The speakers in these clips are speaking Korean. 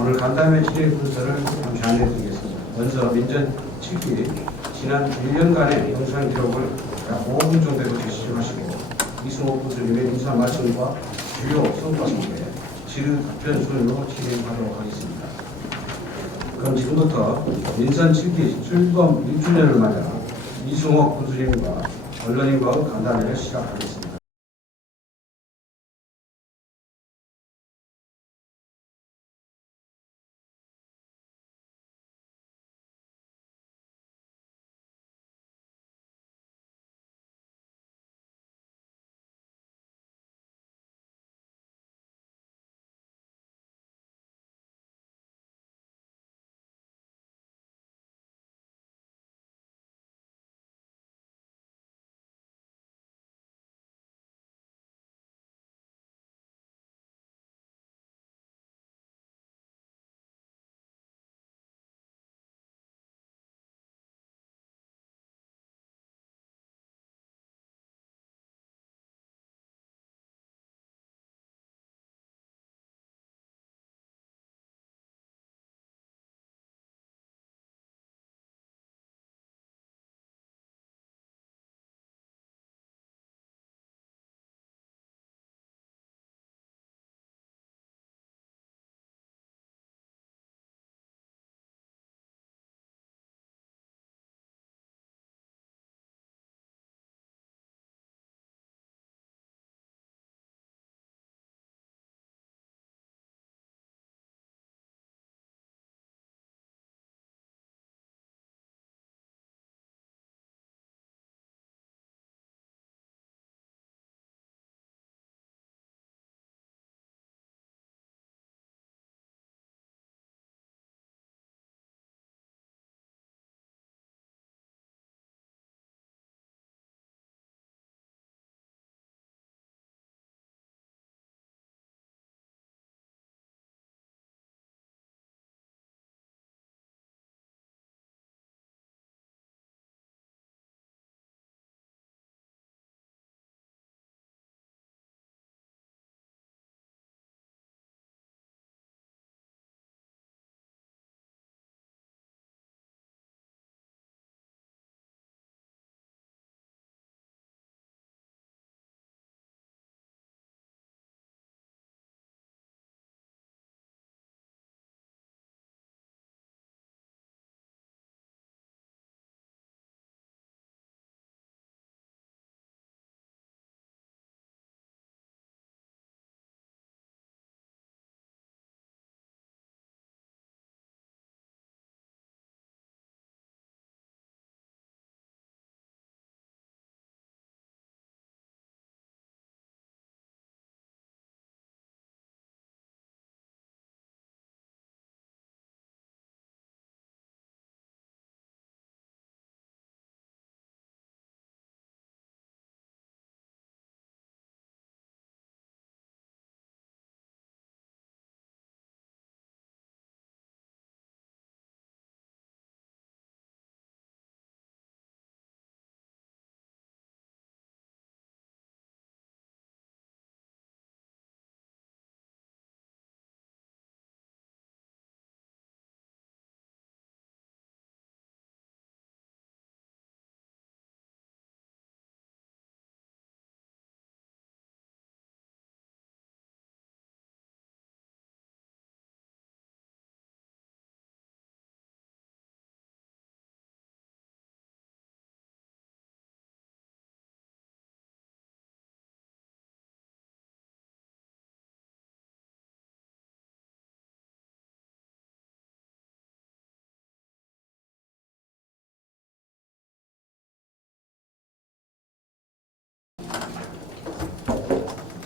오늘 간담회 진행 순서를 잠시 안내드리겠습니다. 먼저 민전 7기 지난 1년간의 영상 기록을 약 5분 정도로 제시하시고 이승호 교수님의 인사 말씀과 주요 성과 소개, 질의 답변 순으로 진행하도록 하겠습니다. 그럼 지금부터 민선 7기 출범 1주년을 맞아 이승호 교수님과 언론인과의 간담회를 시작하겠습니다.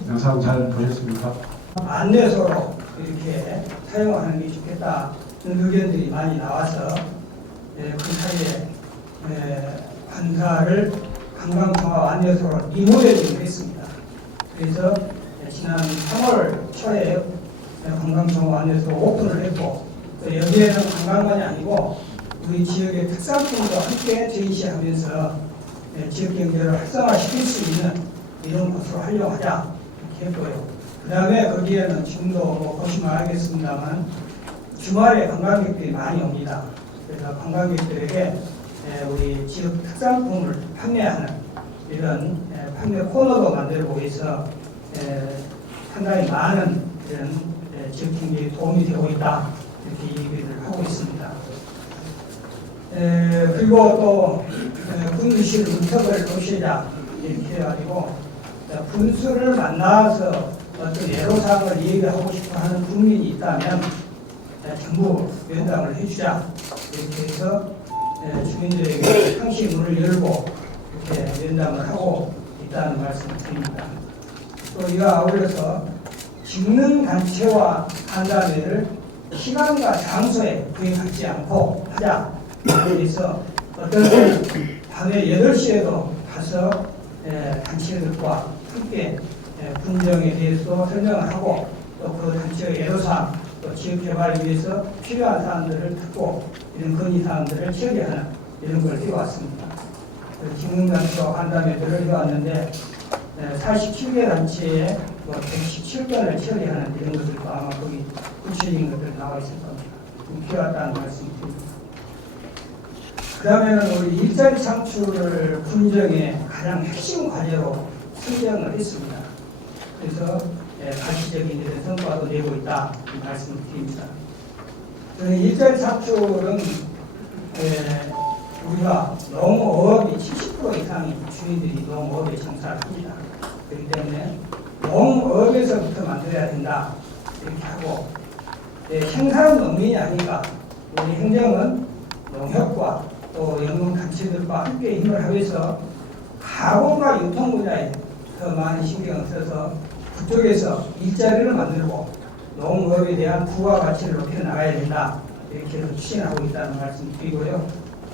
영상 잘 보셨습니까? 안내서로 이렇게 사용하는 게 좋겠다는 의견들이 많이 나와서 그 사이에 관사를 관광통합 안내소로 리모델링을 했습니다. 그래서 지난 3월 초에 관광통합 안내소 오픈을 했고, 또 여기에는 관광만이 아니고 우리 지역의 특산품도 함께 제시하면서 지역 경제를 활성화시킬 수 있는 이런 곳으로 활용하자 이렇게 했고요. 그 다음에 거기에는 지금도 보시면 알겠습니다만 주말에 관광객들이 많이 옵니다. 그래서 관광객들에게 우리 지역 특산품을 판매하는 이런 판매 코너도 만들고 해서 상당히 많은 이런 지역 경제에 도움이 되고 있다 이렇게 얘기를 하고 있습니다. 그리고 또 군수실 문턱을 도시자 이렇게 해가지고 군수를 만나서 어떤 애로사항을 얘기하고 싶어하는 국민이 있다면 정부 면담을 해주자 이렇게 해서 주민들에게 항시 문을 열고 이렇게 면담을 하고 있다는 말씀을 드립니다. 또 이와 아울러서 직능단체와 간담회를 시간과 장소에 구애하지 않고 하자. 그래서 어떤 밤에 8시에도 가서 단체들과 함께 군정에 대해서 설명을 하고 또 그 단체의 애로사항 또 지역 개발을 위해서 필요한 사항들을 듣고 이런 건의사항들을 처리하는 이런 걸 해왔습니다. 직능단체와 간담회들을 해왔는데 47개 단체에 117건을 처리하는 이런 것들도 아마 거기 구체적인 것들 나와 있을 겁니다. 필요하다는 말씀을 드립니다. 그 다음에는 우리 일자리 창출을 군정의 가장 핵심 과제로 선정을 했습니다. 그래서 가시적인 이런 성과도 내고 있다 이 말씀을 드립니다. 저는 일자리 창출은 우리가 농업이 70% 이상이 주민들이 농업에 종사를 합니다. 그렇기 때문에 농업에서부터 만들어야 된다 이렇게 하고 생산 농민이 아니까 우리 행정은 농협과 또 연금단체들과 함께 힘을 합해서 가공과 유통 분야에 더 많은 신경을 써서 그쪽에서 일자리를 만들고 농업에 대한 부가가치를 높여 나가야 된다 이렇게 추진하고 있다는 말씀 드리고요.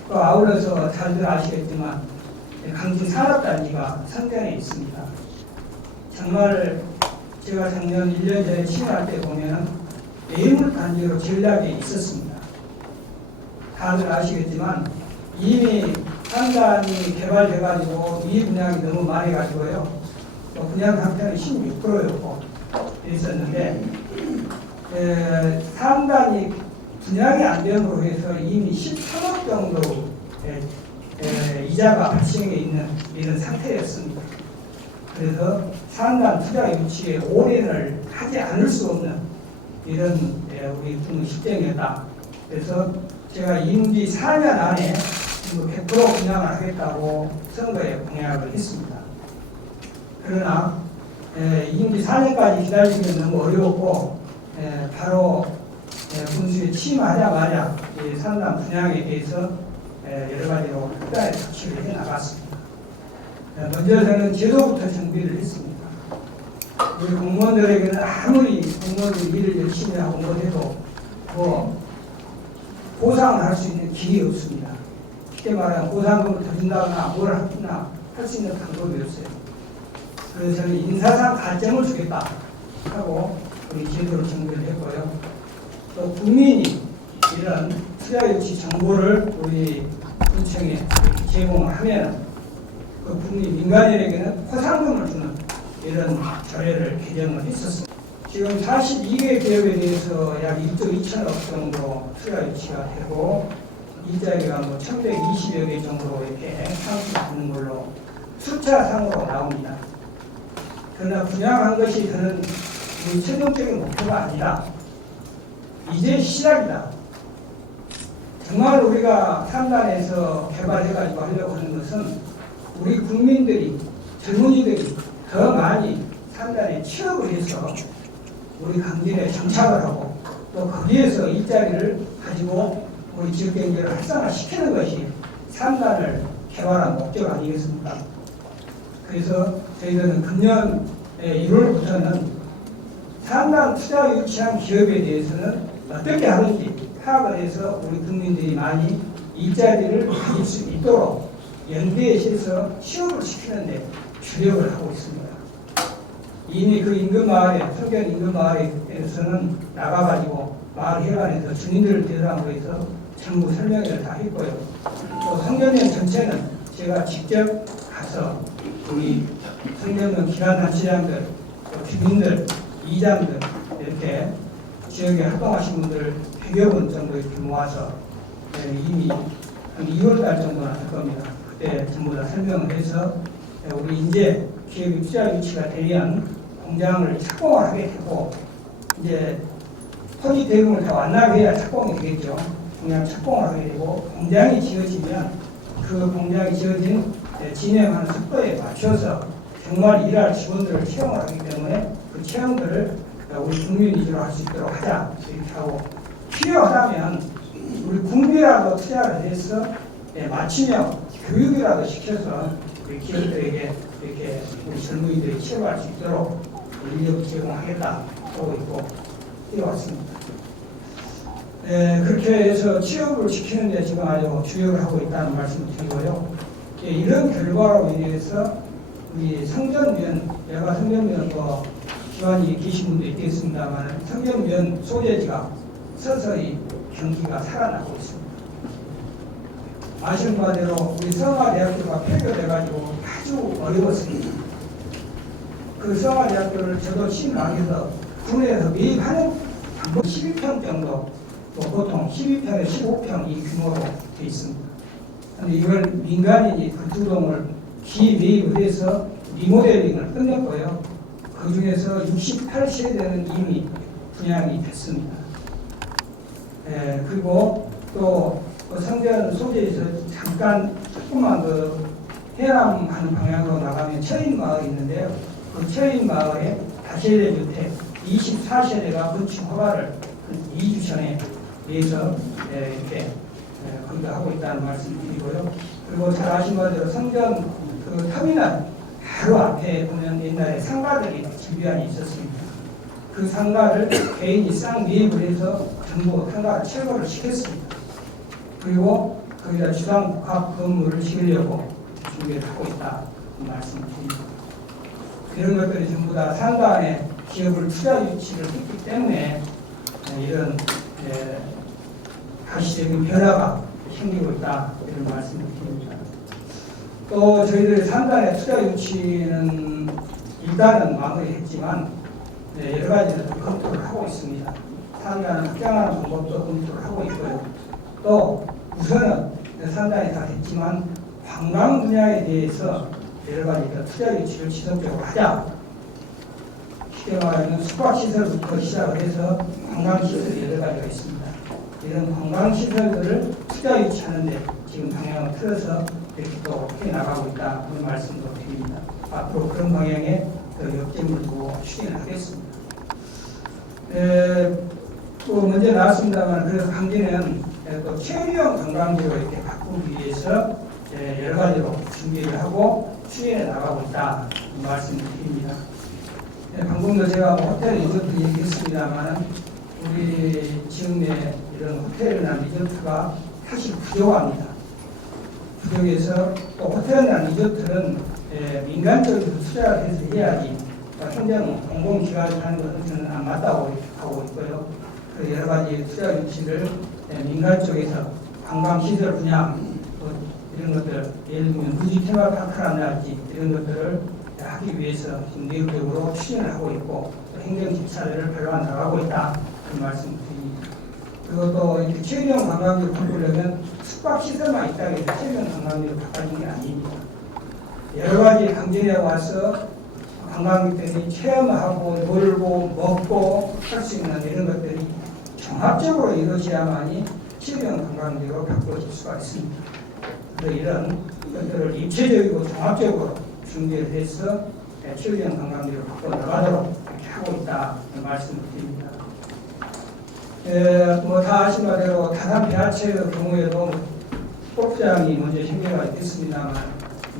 또 아울러서 잘들 아시겠지만 강진 산업단지가 선전에 있습니다. 정말 제가 작년 1년 전에 취임할 때 보면 매물단지로 전략이 있었습니다. 다들 아시겠지만 이미 산단이 개발돼가지고 이 분양이 너무 많이 가지고요. 또 분양 상태는 16%였고 있었는데 산단이 분양이 안 됨으로 해서 이미 13억 정도 이자가 발생해 있는 이런 상태였습니다. 그래서 산단 투자 유치에 올인을 하지 않을 수 없는 이런 우리 군 실정이었다. 그래서 제가 임기 4년 안에 100% 분양을 하겠다고 선거에 공약을 했습니다. 그러나 임기 4년까지 기다리기는 너무 어려웠고 바로 군수에 취임하자마자 산단 분양에 대해서 여러 가지로 특단의 조치를 해나갔습니다. 먼저 저는 제도부터 정비를 했습니다. 우리 공무원들에게는 아무리 공무원들이 일을 열심히 하고 못해도 보상을 할 수 있는 길이 없습니다. 쉽게 말하면 보상금을 더 준다거나 뭘 하거나 할 수 있는 방법이 없어요. 그래서 저는 인사상 가점을 주겠다 하고 우리 제도를 정비를 했고요. 또 국민이 이런 투자 유치 정보를 우리 군청에 제공을 하면 그 국민 민간인에게는 포상금을 주는 이런 조례를 개정을 했었습니다. 지금 42개 기업에 대해서 약 1조 2천억 정도 투자 유치가 되고 일자리가 1,120여 개 정도로 이렇게 창출되는 걸로 숫자상으로 나옵니다. 그러나 분양한 것이 저는 우리 최종적인 목표가 아니라 이제 시작이다. 정말 우리가 산단에서 개발해가지고 하려고 하는 것은 우리 국민들이 젊은이들이 더 많이 산단에 취업을 해서 우리 강진에 정착을 하고 또 거기에서 일자리를 가지고 우리 지역경제를 활성화시키는 것이 산단을 개발한 목적 아니겠습니까? 그래서 저희들은 금년 1월부터는 산단 투자 유치한 기업에 대해서는 어떻게 하는지 파악을 해서 우리 국민들이 많이 일자리를 가질 수 있도록 연계에 실어서 취업을 시키는데 주력을 하고 있습니다. 이미 그 인근 마을에, 성견 인근 마을에서는 나가가지고 마을 회관에서 주민들을 대상으로 해서 전부 설명회를 다 했고요. 또 성견면 전체는 제가 직접 가서 우리 성견면 기관단체장들, 또 주민들, 이장들 이렇게 지역에 활동하신 분들 100여 분 정도 이렇게 모아서 이미 한 2월 달 정도는 될 겁니다. 그때 전부 다 설명을 해서 우리 이제 기업의 투자 유치가 되면 공장을 착공을 하게 되고 이제 토지 대금을 다 완납해야 착공이 되겠죠. 공장 착공을 하게 되고 공장이 지어지면 그 공장이 지어진 진행하는 속도에 맞춰서 정말 일할 직원들을 채용을 하기 때문에 그 채용들을 우리 국민 위주로 할 수 있도록 하자 이렇게 하고 필요하다면 우리 국비라도 투자를 해서 맞춤형 교육이라도 시켜서 우리 기업들에게 이렇게 우리 젊은이들이 취업할 수 있도록 인력 제공하겠다 하고 있고 이어왔습니다. 그렇게 해서 취업을 시키는 데 지금 아주 주력을 하고 있다는 말씀을 드리고요. 이런 결과로 인해서 우리 성전면, 내가 성전면 기관이 계신 분도 있겠습니다만 성전면 소재지가 서서히 경기가 살아나고 있습니다. 아시는 바대로 우리 성화대학교가 폐교돼가지고 아주 어려웠습니다. 그 성화대학교를 저도 신망해서 국내에서 매입하는 방법 12평 정도, 보통 12평에 15평 이 규모로 되어 있습니다. 그런데 이걸 민간인이 그 두 동을 기매입을 해서 리모델링을 끝냈고요. 그 중에서 68세대는 이미 분양이 됐습니다. 그리고 또 성전 소재에서 잠깐 조금만 해남하는 방향으로 나가면 처인마을이 있는데요. 그 처인마을에 다세대 주택 24세대가 건축 허가를 2주 전에 내서 이렇게 거기다 하고 있다는 말씀 드리고요. 그리고 잘 아시는 대로 성전 그 터미널 바로 앞에 보면 옛날에 상가들이 집비안이 있었습니다. 그 상가를 개인이 싹 매입을 해서 전부 상가를 철거를 시켰습니다. 그리고 거기다 주상복합 건물을 지으려고 준비를 하고 있다 말씀을 드립니다. 이런 것들이 전부 다 상가에 기업을 투자 유치를 했기 때문에 이런 가시적인 변화가 생기고 있다 이런 말씀을 드립니다. 또 저희들이 상단의 투자 유치는 일단은 마무리했지만 여러 가지를 검토를 하고 있습니다. 상단을 확장하는 방법도 검토를 하고 있고요. 또 우선은 상단이 다 됐지만 관광 분야에 대해서 여러 가지 투자 유치를 지속적으로 하자. 쉽게 말하면 숙박시설부터 시작을 해서 관광시설이 여러 가지가 있습니다. 이런 관광시설들을 투자 유치하는데 지금 방향을 틀어서 이렇게 또 해나가고 있다 그런 말씀도 드립니다. 앞으로 그런 방향에 더 역점을 두고 추진을 하겠습니다. 또 먼저 나왔습니다만 그래서 강진은 또 체류형 관광지로 이렇게 바꾸기 위해서 여러 가지로 준비를 하고 추진해 나가고 있다 말씀을 드립니다. 방금도 제가 호텔 리조트 얘기했습니다만 우리 지역내 이런 호텔이나 리조트가 사실 부족합니다. 부족해서 또 호텔이나 리조트는 민간 쪽에서 투자를 해서 해야지 현재는 공공기관이 하는 것은 안 맞다고 하고 있고요. 그 여러 가지 투자 유치를 민간 쪽에서 관광시설 분야 이런 것들 예를 들면 루지 테마파크라든지 이런 것들을 하기 위해서 지금 내부적으로 추진을 하고 있고 행정 집차들을 발표해 나가고 있다 그런 말씀을 드립니다. 그리고 또 이렇게 체류형 관광지를 바꾸려면 숙박시설만 있다고 해서 체류형 관광지로 바꿔진 게 아닙니다. 여러 가지 강진에 와서 관광객들이 체험하고 놀고 먹고 할 수 있는 이런 것들이 종합적으로 이루어져야만이 체류형 관광지로 바꿔질 수가 있습니다. 그래서 이런 것들을 입체적이고 종합적으로 준비를 해서 체류형 관광지로 바꿔 나가도록 이렇게 하고 있다 말씀을 드립니다. 뭐 다 아신 바대로 다산 배아체의 경우에도 골프장이 먼저 생겨가 있겠습니다만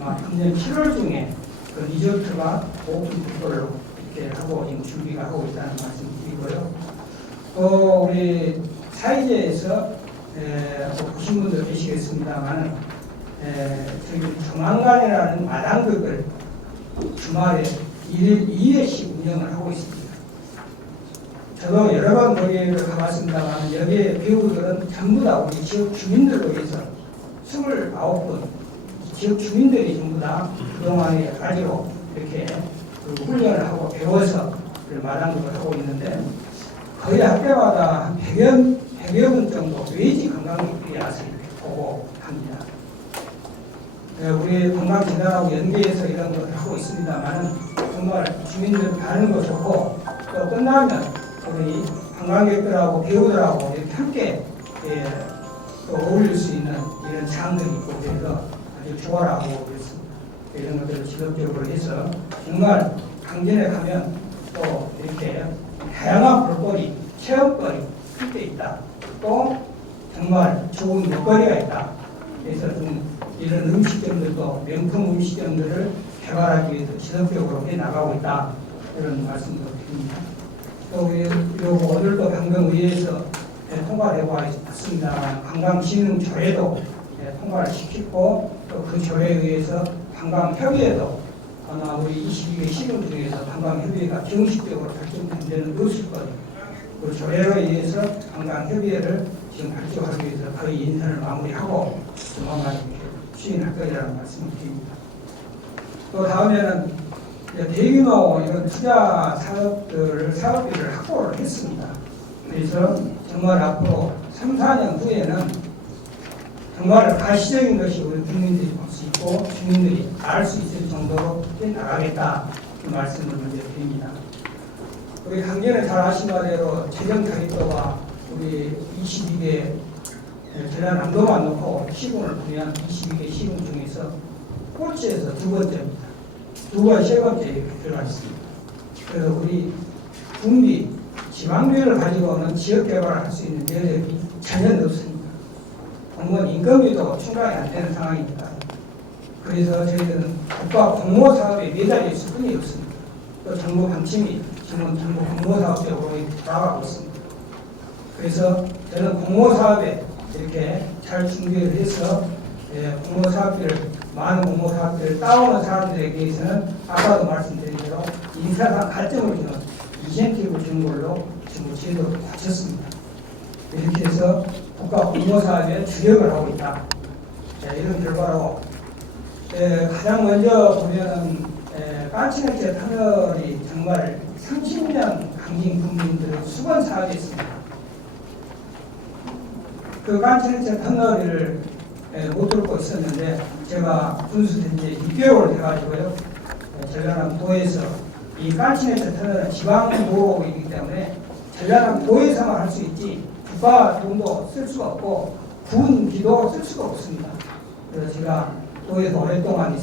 아마 금년 7월 중에 그 리조트가 오픈될 걸로 이렇게 하고 지금 준비가 하고 있다는 말씀 드리고요. 또 우리 사이제에서 보신 분들 계시겠습니다만 저희 중앙관이라는 마당극을 주말에 1일 2회씩 운영을 하고 있습니다. 저도 여러 번 거기를 가봤습니다만 여기에 배우들은 전부 다 우리 지역 주민들로 해서 29분 지역 주민들이 전부 다 그동안에 여러 가지로 이렇게 그 훈련을 하고 배워서 마당극을 하고 있는데 거의 할 때마다 한 100여 분 정도 외지 관광객들이 와서 이렇게 보고 합니다. 우리 관광재단하고 연계해서 이런 것을 하고 있습니다만 정말 주민들 가는 거 좋고 또 끝나면 우리 관광객들하고 배우들하고 이렇게 함께 또 어울릴 수 있는 이런 장들이 있고 그래서 아주 좋아라고 그랬습니다. 이런 것들을 지속적으로 해서 정말 강진에 가면 또 이렇게 다양한 볼거리, 체험거리 할때 있다. 또 정말 좋은 먹거리가 있다. 그래서 좀 이런 음식점들도 명품 음식점들을 개발하기 위해서 지속적으로 해 나가고 있다. 이런 말씀도 드립니다. 또 오늘도 방송의회에서 통과되고 왔습니다. 관광진흥조례도 통과를 시키고 또 그 조례에 의해서 관광협의회도 아마 우리 22개 시군 중에서 관광협의회가 정식적으로 발족된 데는 없을 거예요. 그 조례로 인해서 관광협의회를 지금 발족하기 위해서 거의 인선을 마무리하고 조만간 시행할 거라는 말씀을 드립니다. 또 다음에는 대규모 이런 투자 사업비를 확보를 했습니다. 그래서 정말 앞으로 3, 4년 후에는 정말 가시적인 것이 우리 국민들이 볼 수 있고 주민들이 알 수 있을 정도로 해 나가겠다 그 말씀을 먼저 드립니다. 우리 강진을 잘 아시는 대로 재정 자립도가 우리 22개 전라남도만 놓고 시군을 보면 22개 시군 중에서 꼴찌에서 두 번째입니다. 두 번, 세 번째 이렇게 들어가 있습니다. 그래서 우리 군비, 지방비를 가지고는 지역 개발을 할 수 있는 여력이 전혀 없습니다. 공무원 인건비도 충당이 안 되는 상황입니다. 그래서 저희들은 국가 공모 사업에 매달려 있을 뿐이 없습니다. 또 정부 방침이 지금 정부 공모 사업적으로 나아가고 있습니다. 그래서 저는 공모 사업에 이렇게 잘 준비를 해서 공모 사업비를 많은 공모 사업비를 따오는 사람들에 대해서는 아까도 말씀드린 대로 인사상 갈등을 주는 인센티브를 주는 걸로 지금 제도를 갖췄습니다. 이렇게 해서 국가 공모 사업에 주력을 하고 있다. 이런 결과로 가장 먼저 보면은 까치넥제 터널이 정말 30년 강진 국민들의 수건 사업이었습니다. 그 까치넥제 터널을 못 뚫고 있었는데 제가 군수된 지 6개월 돼가지고요. 전라남도에서 이 까치넥제 터널은 지방도로이기 때문에 전라남도에서만 할 수 있지 국가 돈도 쓸 수가 없고 군비도 쓸 수가 없습니다. 그래서 제가 도에서 오랫동안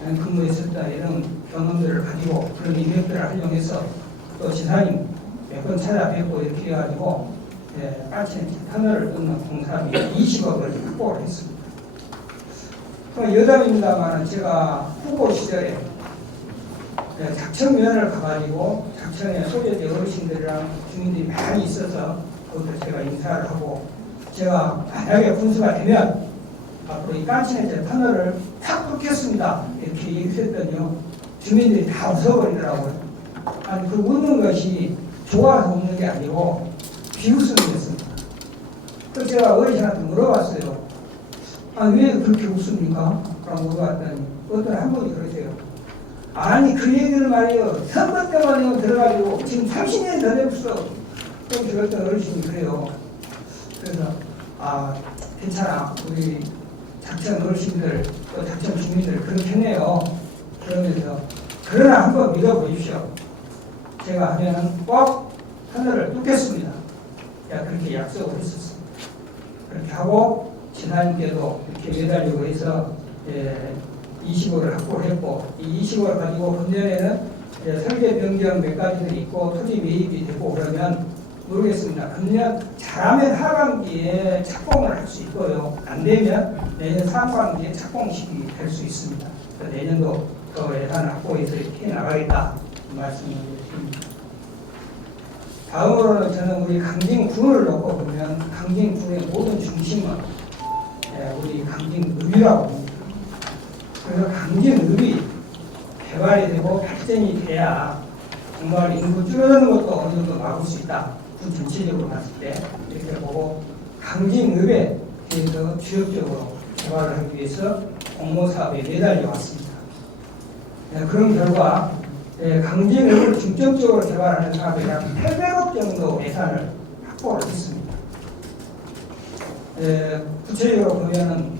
근무했었던 이런 경험들을 가지고 그런 인력들을 활용해서 또 지사님 몇 번 찾아뵙고 이렇게 해가지고 까치넥제 터널을 뚫는 공사비 20억을 확보를 했습니다. 여담입니다만 제가 후보 시절에 작천면을 가가지고 작천에 소재지 어르신들이랑 주민들이 많이 있어서 그것도 제가 인사를 하고 제가 만약에 군수가 되면 앞으로 이 까치넥제 터널을 탁 뚫겠습니다 이렇게 얘기했더니요 주민들이 다 웃어버리더라고요. 아니 그 웃는 것이 좋아서 웃는 게 아니고 비웃음이었습니다. 그래서 제가 어르신한테 물어봤어요. 아니 왜 그렇게 웃습니까? 라고 물어봤더니 어떤 한 분이 그러세요. 아니 그 얘기를 말이에요. 선거 때만 들어가지고 지금 30년이 더 됐어. 좀 들었던 어르신이 그래요. 그래서 괜찮아. 우리 작천 어르신들 또 작천 주민들 그렇게 했네요. 그러면서 그러나 한번 믿어보십시오. 제가 하면은 꼭 터널을 뚫겠습니다. 그렇게 약속을 했었습니다. 그렇게 하고 지사님께도 이렇게 매달리고 해서 20억을 확보를 했고 이 20억을 가지고 금년에는 설계 변경 몇 가지들이 있고 토지 매입이 되고 그러면 모르겠습니다. 금년 잘하면 하반기에 착공을 할 수 있고요. 안 되면 내년 상반기에 착공식이 될 수 있습니다. 내년도 더 예산 확보해서 이렇게 나가겠다 말씀을 드립니다. 다음으로는 저는 우리 강진군을 놓고 보면 강진군의 모든 중심은 우리 강진읍이라고 봅니다. 그래서 강진읍이 개발이 되고 발전이 돼야 정말 인구 줄어드는 것도 어느 정도 막을 수 있다. 군 전체적으로 봤을 때 이렇게 보고 강진읍에 대해서 주역적으로 개발을 하기 위해서 공모사업에 매달려 왔습니다. 그런 결과 강진을 중점적으로 개발하는 사업에 약 800억 정도 예산을 확보를 했습니다. 구체적으로 보면은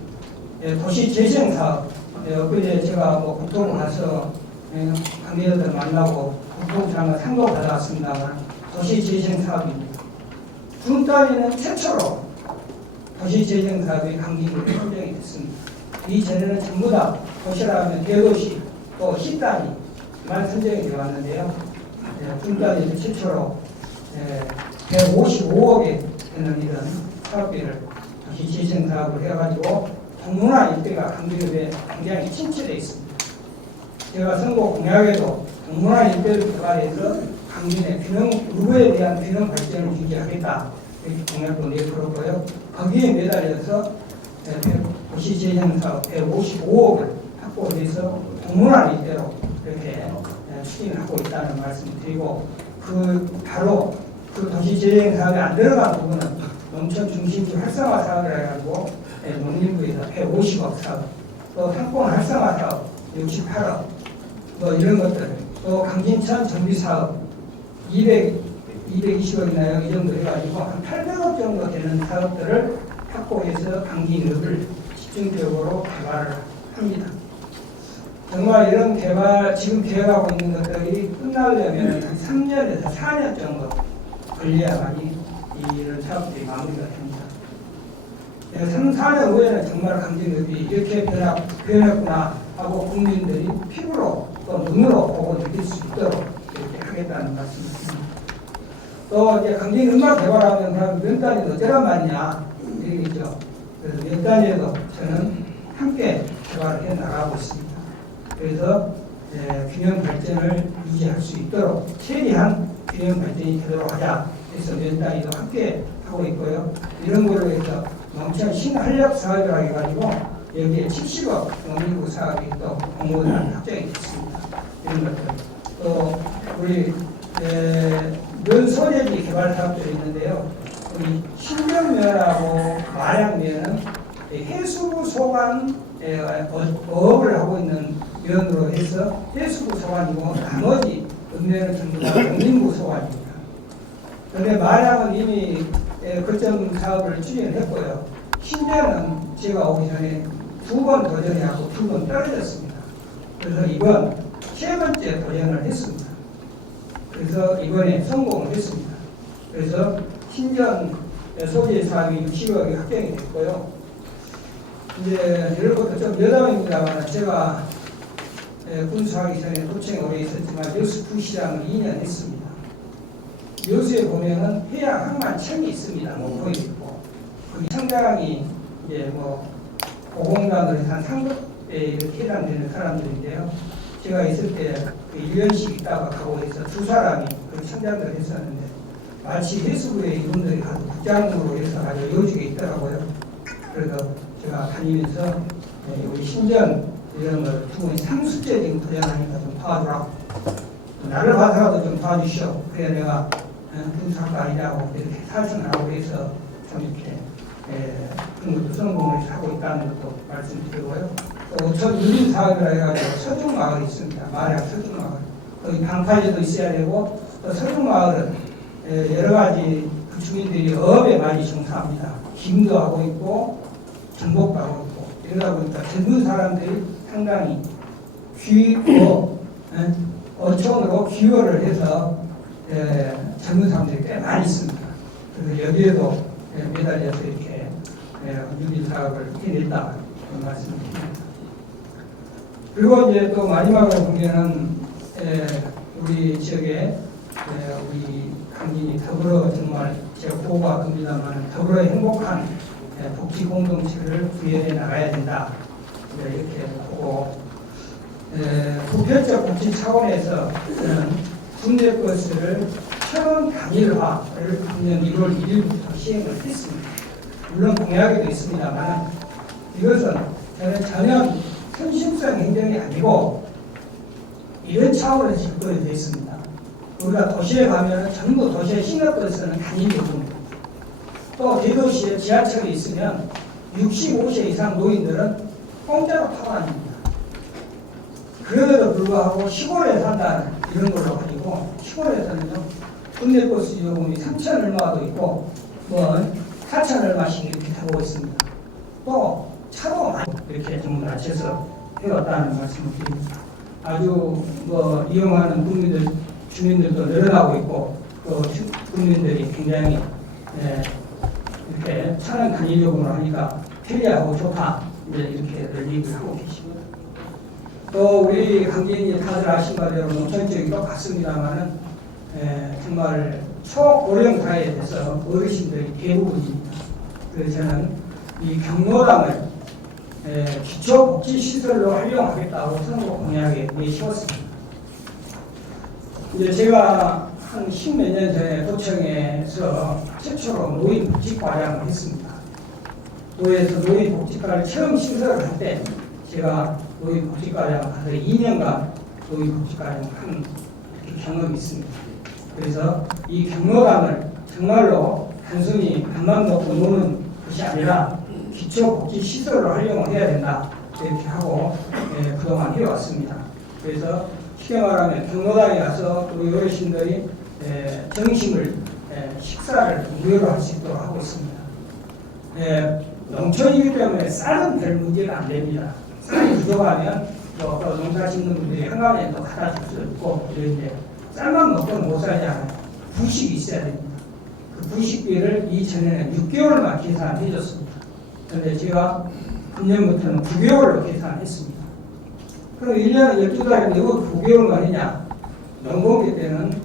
도시재생 사업, 엊그제 제가 뭐 국토부 가서 관계자들 만나고 국토부 장관 상도 받아왔습니다만 도시재생 사업입니다. 군 단위는 최초로 도시재생 사업이 강진으로 선정이 됐습니다. 이 전에는 전부 다 도시라면 대도시 또 시 단위만 선정이 되어 왔는데요. 군 단위는 최초로 155억에 되는 이런 사업비를 도시재생 사업을 해가지고 동문화 일대가 강진읍에 굉장히 침체되어 있습니다. 제가 선거 공약에도 동문화 일대를 개발해서 강진의 균형, 의료에 대한 균형 발전을 유지하겠다 이렇게 공약도 내걸었고요. 거기에 매달려서 도시재생 사업 155억을 확보해서 동문화 일대로 이렇게 추진하고 있다는 말씀을 드리고 바로 그 도시재생 사업에 안 들어간 부분은 농촌 중심지 활성화 사업을 해가지고 농림부에서 150억 사업, 또 상권 활성화 사업 68억, 뭐 이런 것들, 또 강진천 정비 사업 220억이나요? 이 정도 해가지고 한 800억 정도 되는 사업들을 확보해서 강진읍을 집중적으로 개발을 합니다. 정말 이런 지금 계획하고 있는 것들이 끝나려면 한 3년에서 4년 정도 걸려야만이 이런 사업들이 마무리가 됩니다. 3, 4년 후에는 정말 강진읍이 이렇게 변했구나 하고 국민들이 피부로 또 눈으로 보고 느낄 수 있도록 이렇게 하겠다는 말씀입니다. 또 이제 강진읍만 개발하면 그럼 몇 단위도 어쩌란 말이냐 얘기죠. 그래서 몇 단위에도 저는 함께 개발을 해 나가고 있습니다. 그래서 균형 발전을 유지할 수 있도록 최대한 균형 발전이 되도록 하자. 그래서 몇 단위도 함께 하고 있고요. 이런 걸로 해서 농촌 신활력 사업이라고 해가지고 여기에 70억 농림부 사업이 또 공모전 확정이 됐습니다. 이런 것들. 또 우리 면 소재지 개발 사업들이 있는데요. 우리 신정면하고 마량면은 해수부 소관 어업을 하고 있는 면으로 해서 해수부 소관이고 나머지 읍면은 전부 다 농림부 소관입니다. 그런데 마량은 이미 거점 사업을 추진했고요. 신대는 제가 오기 전에 2번 도전해하고 2번 떨어졌습니다. 그래서 이번 3번째 도전을 했습니다. 그래서 이번에 성공을 했습니다. 그래서 신전 소재 사업이 60억이 확정이 됐고요. 이제 이런 것도 좀 여담입니다만 제가 군수하기 전에 도청에 오래 있었지만 여수 부시장을 2년 했습니다. 여수에 보면은 해양 항만청이 있습니다. 목포에 있고 거기 청장이 이제 뭐 고공단으로 한 상급에 이렇게 해당되는 사람들인데요. 제가 있을 때그 1년씩 있다가 가고 해서 2사람이 그 청장들 했었는데 마치 해수부에 이분들이 가서 국장으로 해서 아주 요직에 있더라고요. 그래서 제가 다니면서 우리 신전 이런 걸 두 분이 상수제 지금 도전하니까 좀 도와주라고 나를 봐서라도 좀 도와주시오. 그래야 내가 군사학과 아니라고 이렇게 사칭을 하고 해서 좀 이렇게 그런 것도 성공을 하고 있다는 것도 말씀드리고요. 또 유림 사업이라 해가지고 서중마을이 있습니다. 마량 서중마을. 거기 방파제도 있어야 되고 또 서중마을은 여러 가지 그 주민들이 어업에 많이 종사합니다. 김도 하고 있고 전복도 하고 있고 이러다 보니까 젊은 사람들이 상당히 어촌으로 귀화를 해서 젊은 사람들이 꽤 많이 있습니다. 그래서 여기에도 매달려서 이렇게 유림 사업을 해냈다 그런 말씀드립니다. 그리고 이제 또 마지막으로 보면은 우리 지역에 우리 강진이 더불어 정말 제가 보고가 큽니다만 더불어 행복한 복지 공동체를 구현해 나가야 된다 이렇게 보고 보편적 복지 차원에서 국내 버스를 처음 단일화를 작년 1월 1일부터 시행을 했습니다. 물론 공약에도 있습니다만 이것은 저는 전혀 선심성 행정이 아니고 이런 차원에서 접근이 되어 있습니다. 우리가 도시에 가면 전부 도시의 시내버스는 단일화입니다. 또 대도시에 지하철이 있으면 65세 이상 노인들은 공짜로 타고 다닙니다. 그럼에도 불구하고 시골에 산다는 이런 걸로 가지고 시골에서는요 국내버스 요금이 3천 얼마도 있고 뭐 4천 얼마씩 이렇게 타고 있습니다. 또 차도 많이 이렇게 전부 낮춰서 해왔다는 말씀을 드립니다. 아주 뭐 이용하는 주민들도 늘어나고 있고 또 국민들이 굉장히 이렇게 차는 간이요금으로 하니까 편리하고 좋다 이렇게 얘기를 하고 계시고요. 또 우리 강진이 다들 아신 바대로 농촌 지역이 똑같습니다만은 정말 초고령 사회에 대해서 어르신들이 대부분입니다. 그래서 저는 이 경로당을 기초복지시설로 활용하겠다고 선거 공약에 내세웠습니다. 이제 제가 한 십몇 년 전에 도청에서 최초로 노인복지과장을 했습니다. 도에서 노인복지과를 처음 신설을 할 때 제가 노인복지과장을 가서 2년간 노인복지과장을 한 경험이 있습니다. 그래서 이 경로당을 정말로 단순히 밥만 먹고 노는 것이 아니라 기초복지시설로 활용을 해야 된다 이렇게 하고 그동안 해왔습니다. 그래서 쉽게 말하면 경로당에 가서 우리 어르신들이 점심을 식사를 무료로 할 수 있도록 하고 있습니다. 농촌이기 때문에 쌀은 별 문제가 안 됩니다. 쌀이 부족하면 또 농사 짓는 분들이 한가운데 또 갖다 줄 수 있고 이런데 쌀만 먹고는 못 살잖아요. 부식이 있어야 됩니다. 그 부식비를 이전에는 6개월만 계산해 줬습니다. 그런데 제가 금년부터는 9개월로 계산했습니다. 그럼 1년에 12달인데 왜 9개월만 하냐? 농번기 때는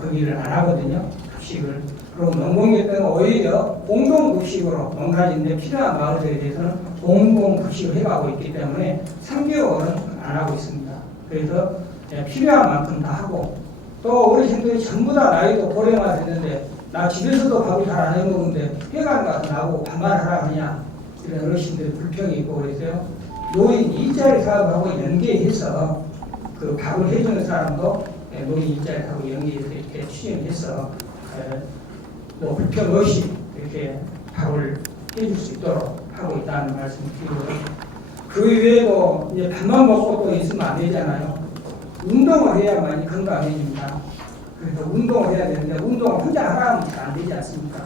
거기를 안 하거든요. 급식을. 그리고 농번기 때는 오히려 공동급식으로 농사짓는데 필요한 마을들에 대해서는 공동급식을 해가고 있기 때문에 3개월은 안 하고 있습니다. 그래서 필요한 만큼 다 하고 또 어르신들이 전부 다 나이도 고령화 됐는데 나 집에서도 밥을 잘 안 해먹는데 회관 가서 나보고 반말하라 하냐 이런 어르신들이 불평이 있고 그래서요. 노인 일자리 사업하고 연계해서 그 밥을 해주는 사람도 노인 일자리 사업하고 연계해서 이렇게 추진해서 뭐 불평 없이 이렇게 밥을 해줄 수 있도록 하고 있다는 말씀을 드리고요. 그 외에도 이제 밥만 먹고 또 있으면 안 되잖아요. 운동을 해야만이 건강해집니다. 그래서 운동을 해야 되는데 운동을 혼자 하라면 잘 안 되지 않습니까?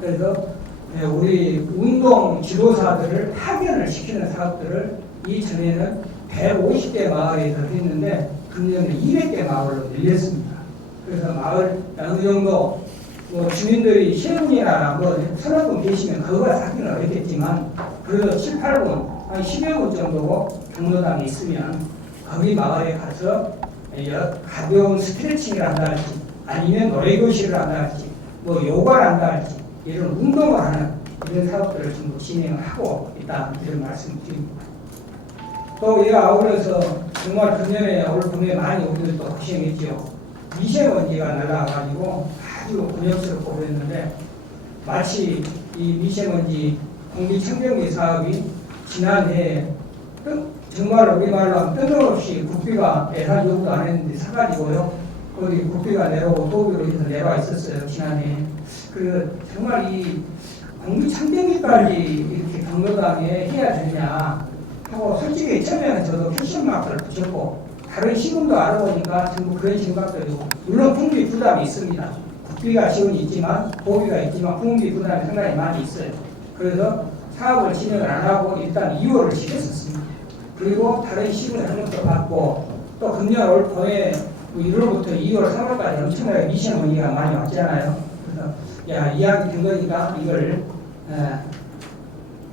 그래서 우리 운동 지도사들을 파견을 시키는 사업들을 이전에는 150개 마을에서 했는데 금년에 200개 마을로 늘렸습니다. 그래서 마을 어느 정도 뭐 주민들이 10분이나 뭐 서너 분 계시면 그거가 사기는 어렵겠지만 그래도 7, 8분, 한 10여 분 정도 경로당에 있으면 거기 마을에 가서 가벼운 스트레칭을 한다든지 아니면 노래교실을 한다든지 뭐 요가를 한다든지 이런 운동을 하는 이런 사업들을 전부 진행하고 있다 이런 말씀을 드립니다. 또 이와 아울러서 정말 금년에 올 봄에 많이 우리들도 고생했죠. 미세먼지가 날아가지고 아주 곤욕스럽고 그랬는데 마치 이 미세먼지 공기청정기 사업이 지난해 정말 우리말로 하면 뜬금없이 국비가 예산 요구도 안 했는데 사가지고요. 거기 국비가 내려오고 도비로 해서 내려와 있었어요. 지난해. 그 정말 이 공기청정기까지 이렇게 경로당에 해야 되냐 하고 솔직히 처음에는 저도 퀘스천마크를 붙였고 다른 시군도 알아보니까 전부 그런 생각들이고 물론 국비 부담이 있습니다. 국비가 지원이 있지만 도비가 있지만 국비 부담이 상당히 많이 있어요. 그래서 사업을 진행을 안 하고 일단 2월을 시켰었습니다. 그리고 다른 시군에 한 것도 받고 또 금년 올 봄에 1월부터 2월, 3월까지 엄청나게 미세먼지가 많이 왔잖아요. 그래서 야 이야기 된 거니까 이걸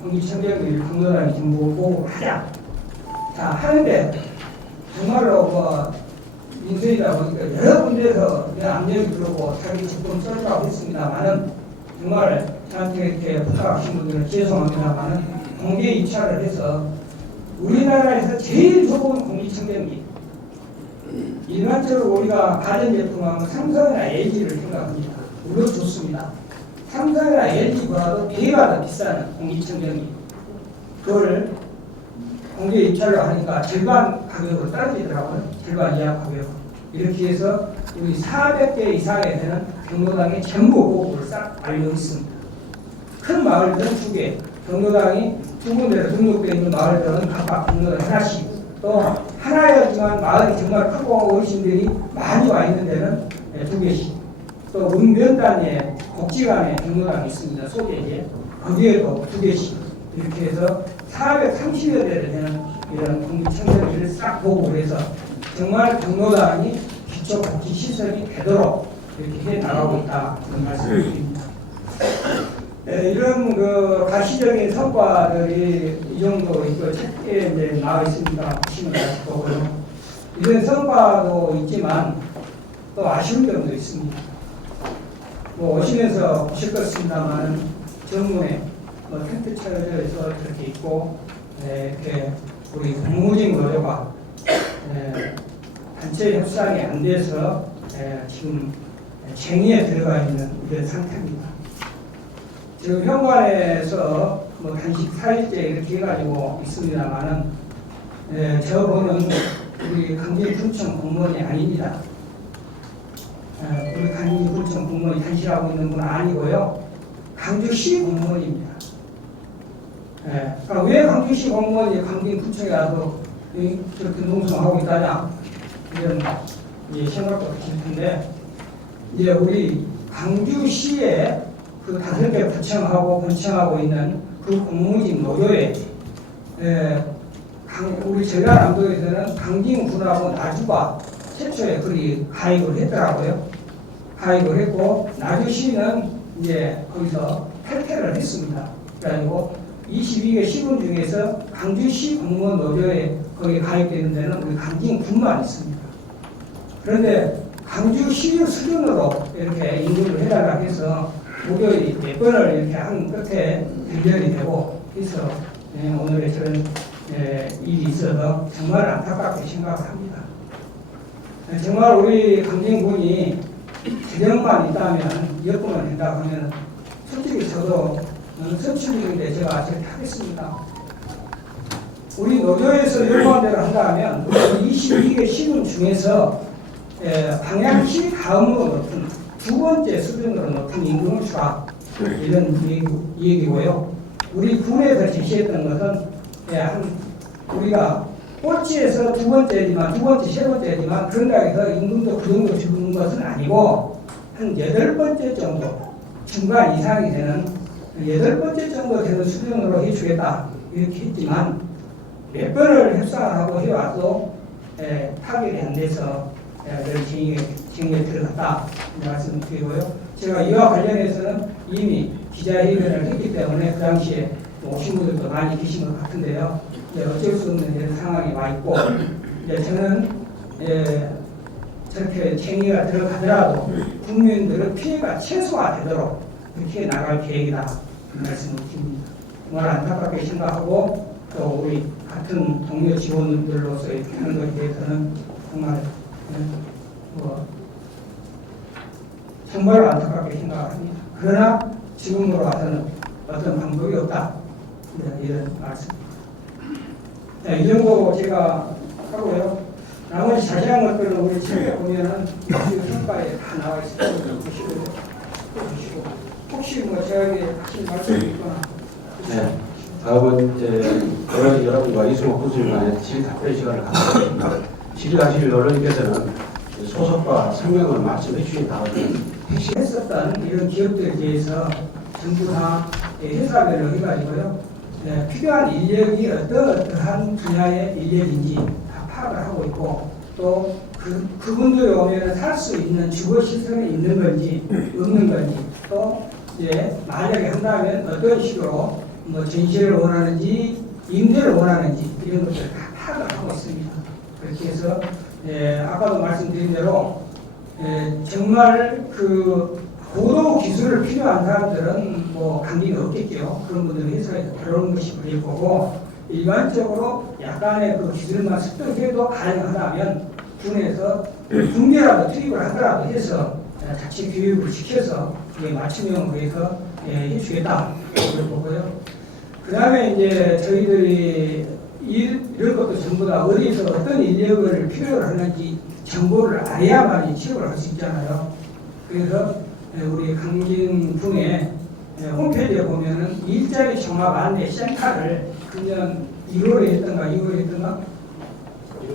공기청정기 경로당이 전부 보고 하자. 자 하는데 정말로 뭐 민생이다 보니까 여러 군데에서 압력이 들어오고 자기 직권 써주라고 했습니다만은 정말 저한테 이렇게 부탁하신 분들은 죄송합니다만은 공개 입찰을 해서 우리나라에서 제일 좋은 공기청정기 일반적으로 우리가 가전제품하면 삼성이나 LG를 생각합니다. 물론 좋습니다. 삼성이나 LG보다도 배가 더 비싼 공기청정기 그거를 공개 입찰을 하니까 절반 가격으로 떨어지더라고요. 절반 이하 가격. 이렇게 해서 우리 400개 이상에 되는 경로당에 전부 보고를 싹 알려 있습니다. 큰 마을들은 2개, 경로당이 2군데로 등록되어 있는 마을들은 각각 경로당 하나씩, 또 하나였지만 마을이 정말 크고 어르신들이 많이 와 있는 데는 2개씩, 또 읍면 단위에 복지관에 경로당이 있습니다. 소개에 거기에도 2개씩 이렇게 해서 430여 대를 되는 이런 공기청정기를 싹 보고 그래서 정말 경로당이 기초복지시설이 되도록 이렇게 해 나가고 있다 그런 말씀을 드립니다. 네, 이런 그 가시적인 성과들이 이 정도 있고 책에 이제 나와 있습니다. 보시면 아실 거고요. 이런 성과도 있지만 또 아쉬운 점도 있습니다. 뭐 오시면서 보실 것입니다만 정문에 뭐 텐트 쳐져 있어 이렇게 있고 이렇게 우리 공무직 노조가 단체 협상이 안 돼서 지금 쟁의에 들어가 있는 이런 상태입니다. 지금 현관에서 뭐 단식 4일째 이렇게 해가지고 있습니다만은 저분은 우리 강진군청 공무원이 아닙니다. 우리 강진군청 공무원이 단식하고 있는 분 아니고요. 강주시 공무원입니다. 그러니까 왜 강주시 공무원이 강진군청에 와서 저렇게 농성하고 있다냐 이런 생각도 드실 텐데 이제 우리 강주시에 그 5개 구청하고 본청하고 있는 그 공무직 노조에 우리 전라남도에서는 강진군하고 나주가 최초에 그리 가입을 했더라고요. 가입을 했고 나주시는 이제 거기서 탈퇴를 했습니다. 그래가지고 22개 시군 중에서 강주시 공무원 노조에 거기 가입되는 데는 우리 강진군만 있습니다. 그런데 강주시 수준으로 이렇게 인구를 해달라고 해서 목요일 몇 번을 이렇게 한 끝에 대결이 되고 해서 오늘의 저런 일이 있어서 정말 안타깝게 생각을 합니다. 정말 우리 강진군이 재정만 있다면 여건만 된다고 하면 솔직히 저도 선출직인데 제가 저렇게 하겠습니다. 우리 노조에서 요구한대로 한다면 우리 22개 시군 중에서 광양시 다음으로 높은 2번째 수준으로 높은 임금 수가 이런 얘기고요. 우리 군에서 제시했던 것은 우리가 꼴찌에서 2번째지만 2번째, 3번째지만 그런다고 해서 임금도 그 정도 주는 것은 아니고 한 8번째 정도 중간 이상이 되는 8번째 정도 되는 수준으로 해주겠다 이렇게 했지만 몇 번을 협상을 하고 해와도 타결이 안 돼서 쟁의에 들어갔다 말씀을 드리고요. 제가 이와 관련해서는 이미 기자회견을 했기 때문에 그 당시에 오신 분들도 많이 계신 것 같은데요. 어쩔 수 없는 이런 상황이 와 있고 저는 저렇게 쟁의가 들어가더라도 국민들의 피해가 최소화되도록 그렇게 나갈 계획이다 말씀을 드립니다. 정말 안타깝게 생각하고 또 우리 같은 동료 직원들로서 이렇게 하는 것에 대해서는 정말 정말 안타깝게 생각합니다. 그러나 지금으로 와서는 어떤 방법이 없다 이런 말씀입니다. 이 정도 제가 하고요. 나머지 자세한 것들은 우리 책에 보면은 성과에 다 나와 있으니까 보시고 혹시 뭐 저에게 하신 말씀이 있거나 네. 다음은 이제 여러분과 이승호 교수님 간의 질의답변 시간을 갖겠습니다. 질의하실 언론님께서는 소속과 성명을 말씀해 주신 다음에 핵심했었던 이런 기업들에 대해서 전부 다 회사별로 해가지고요. 필요한 인력이 어떠한 분야의 인력인지 다 파악을 하고 있고 또 그분들이 오면 살 수 있는 주거 시설이 있는 건지 없는 건지 또 이제 만약에 한다면 어떤 식으로 뭐 전시를 원하는지 임대를 원하는지 이런 것들을 다 파악을 하고 있습니다. 그렇게 해서 아까도 말씀드린 대로 정말 그 고도 기술을 필요한 사람들은 뭐 관계가 없겠죠. 그런 분들은 회사에 들어오는 것이 그럴 거고 일반적으로 약간의 그 기술만 습득해도 가능하다면 군에서 군대라도 투입을 하더라도 해서 자체 교육을 시켜서 맞춤형으로 해서 해주겠다 그럴 거고요. 그 다음에 이제 저희들이 이런 것도 전부 다 어디서 어떤 인력을 필요로 하는지 정보를 알아야만 취업을 할 수 있잖아요. 그래서 우리 강진군의 홈페이지에 보면은 일자리 종합 안내 센터를 금년 1월에 했던가 2월에 했던가